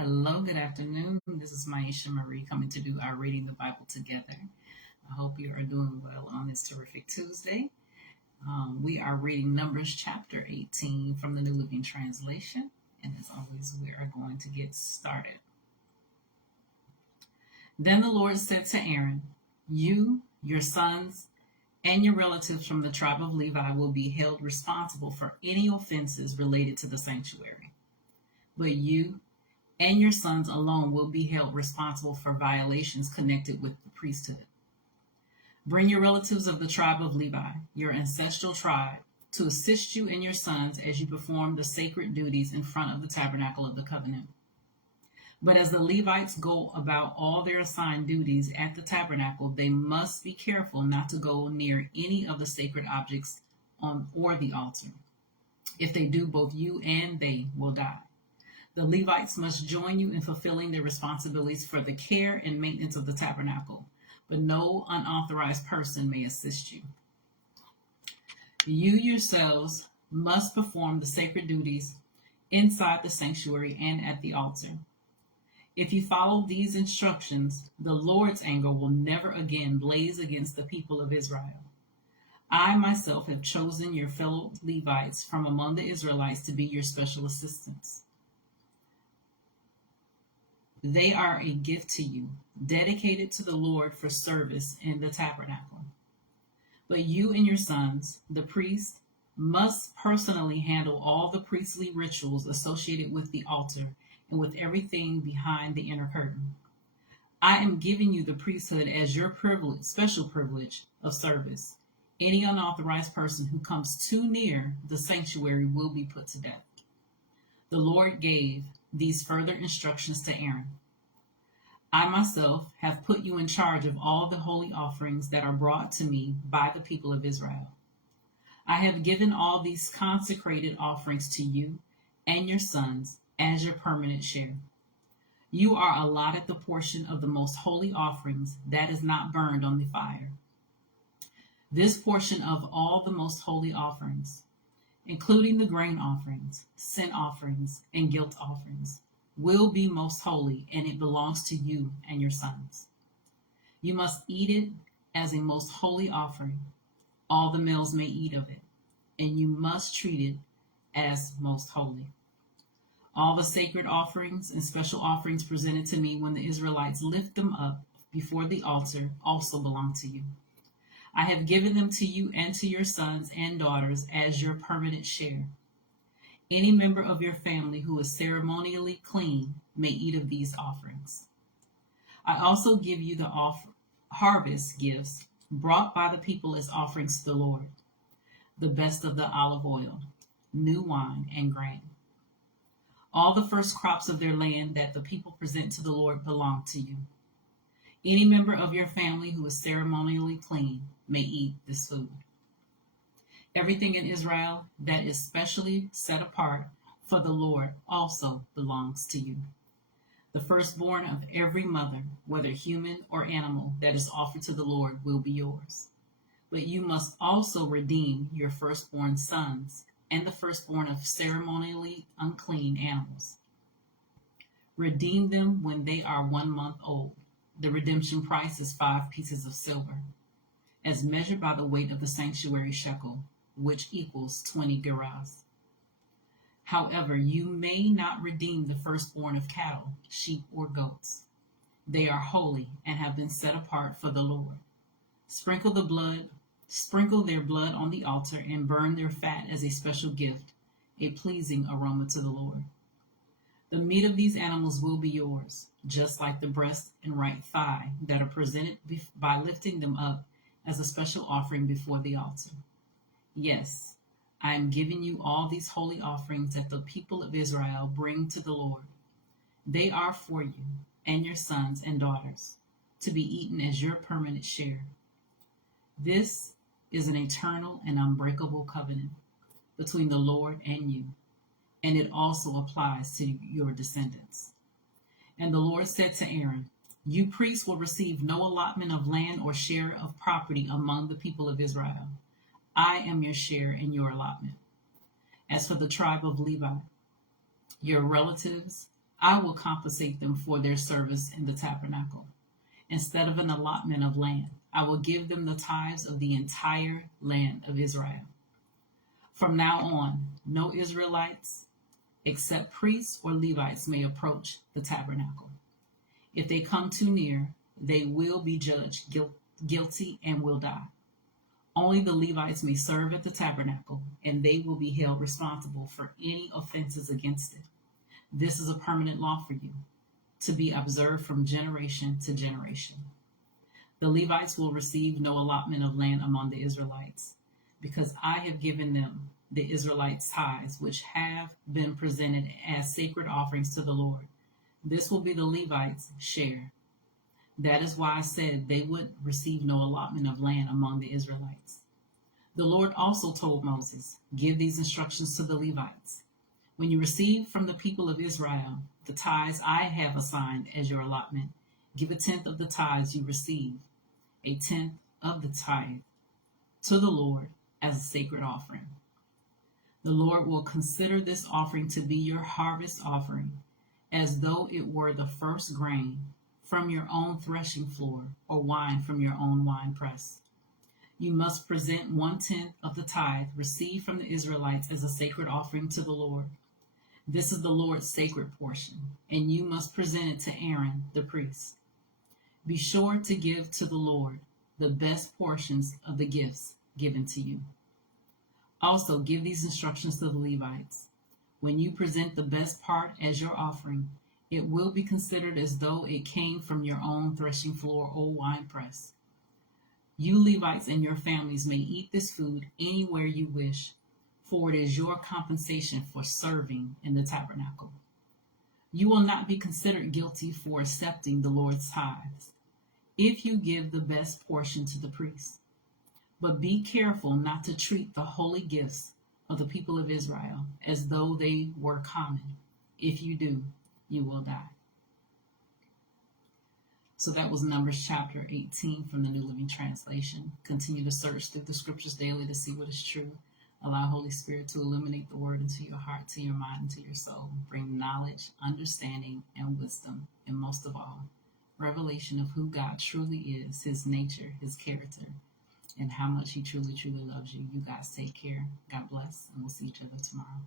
Hello, good afternoon. This is Myesha Marie coming to do our Reading the Bible together. I hope you are doing well on this terrific Tuesday. We are reading Numbers chapter 18 from the New Living Translation. And as always, we are going to get started. Then the Lord said to Aaron, "You, your sons, and your relatives from the tribe of Levi will be held responsible for any offenses related to the sanctuary. But you and your sons alone will be held responsible for violations connected with the priesthood. Bring your relatives of the tribe of Levi, your ancestral tribe, to assist you and your sons as you perform the sacred duties in front of the tabernacle of the covenant. But as the Levites go about all their assigned duties at the tabernacle, they must be careful not to go near any of the sacred objects or the altar. If they do, both you and they will die. The Levites must join you in fulfilling their responsibilities for the care and maintenance of the tabernacle, but no unauthorized person may assist you. You yourselves must perform the sacred duties inside the sanctuary and at the altar. If you follow these instructions, the Lord's anger will never again blaze against the people of Israel. I myself have chosen your fellow Levites from among the Israelites to be your special assistants. They are a gift to you, dedicated to the Lord for service in the tabernacle. But you and your sons, the priests, must personally handle all the priestly rituals associated with the altar and with everything behind the inner curtain. I am giving you the priesthood as your special privilege of service. Any unauthorized person who comes too near the sanctuary will be put to death. The Lord gave these further instructions to Aaron. I myself have put you in charge of all the holy offerings that are brought to me by the people of Israel. I have given all these consecrated offerings to you and your sons as your permanent share. You are allotted the portion of the most holy offerings that is not burned on the fire. This portion of all the most holy offerings, including the grain offerings, sin offerings, and guilt offerings, will be most holy, and it belongs to you and your sons. You must eat it as a most holy offering. All the males may eat of it, and you must treat it as most holy. All the sacred offerings and special offerings presented to me when the Israelites lift them up before the altar also belong to you. I have given them to you and to your sons and daughters as your permanent share. Any member of your family who is ceremonially clean may eat of these offerings. I also give you the harvest gifts brought by the people as offerings to the Lord, the best of the olive oil, new wine, and grain. All the first crops of their land that the people present to the Lord belong to you. Any member of your family who is ceremonially clean may eat this food. Everything in Israel that is specially set apart for the Lord also belongs to you. The firstborn of every mother, whether human or animal, that is offered to the Lord will be yours. But you must also redeem your firstborn sons and the firstborn of ceremonially unclean animals. Redeem them when they are 1 month old. The redemption price is 5 pieces of silver, as measured by the weight of the sanctuary shekel, which equals 20 gerahs. However, you may not redeem the firstborn of cattle, sheep, or goats. They are holy and have been set apart for the Lord. Sprinkle their blood on the altar and burn their fat as a special gift, a pleasing aroma to the Lord. The meat of these animals will be yours, just like the breast and right thigh that are presented by lifting them up as a special offering before the altar. Yes, I am giving you all these holy offerings that the people of Israel bring to the Lord. They are for you and your sons and daughters, to be eaten as your permanent share. This is an eternal and unbreakable covenant between the Lord and you, and it also applies to your descendants. And the Lord said to Aaron, you priests will receive no allotment of land or share of property among the people of Israel. I am your share in your allotment. As for the tribe of Levi, your relatives I will compensate them for their service in the tabernacle. Instead of an allotment of land, I will give them the tithes of the entire land of Israel. From now on, no Israelites except priests or Levites may approach the tabernacle. If they come too near, they will be judged guilty and will die. Only the Levites may serve at the tabernacle, and they will be held responsible for any offenses against it. This is a permanent law for you, to be observed from generation to generation. The Levites will receive no allotment of land among the Israelites, because I have given them the Israelites' tithes, which have been presented as sacred offerings to the Lord. This will be the Levites' share. That is why I said they would receive no allotment of land among the Israelites. The Lord also told Moses, give these instructions to the Levites. When you receive from the people of Israel the tithes I have assigned as your allotment, give a tenth of the tithes you receive, a tenth of the tithe, to the Lord as a sacred offering. The Lord will consider this offering to be your harvest offering, as though it were the first grain from your own threshing floor, or wine from your own winepress. You must present 1/10 of the tithe received from the Israelites as a sacred offering to the Lord. This is the Lord's sacred portion, and you must present it to Aaron the priest. Be sure to give to the Lord the best portions of the gifts given to you. Also, give these instructions to the Levites. When you present the best part as your offering, it will be considered as though it came from your own threshing floor or winepress. You Levites and your families may eat this food anywhere you wish, for it is your compensation for serving in the tabernacle. You will not be considered guilty for accepting the Lord's tithes, if you give the best portion to the priest. But be careful not to treat the holy gifts of the people of Israel as though they were common. If you do, you will die. So that was Numbers chapter 18 from the New Living Translation. Continue to search through the scriptures daily to see what is true. Allow Holy Spirit to illuminate the word into your heart, to your mind, and to your soul. Bring knowledge, understanding, and wisdom, and most of all, revelation of who God truly is, his nature, his character, and how much he truly, truly loves you. You guys take care. God bless, and we'll see each other tomorrow.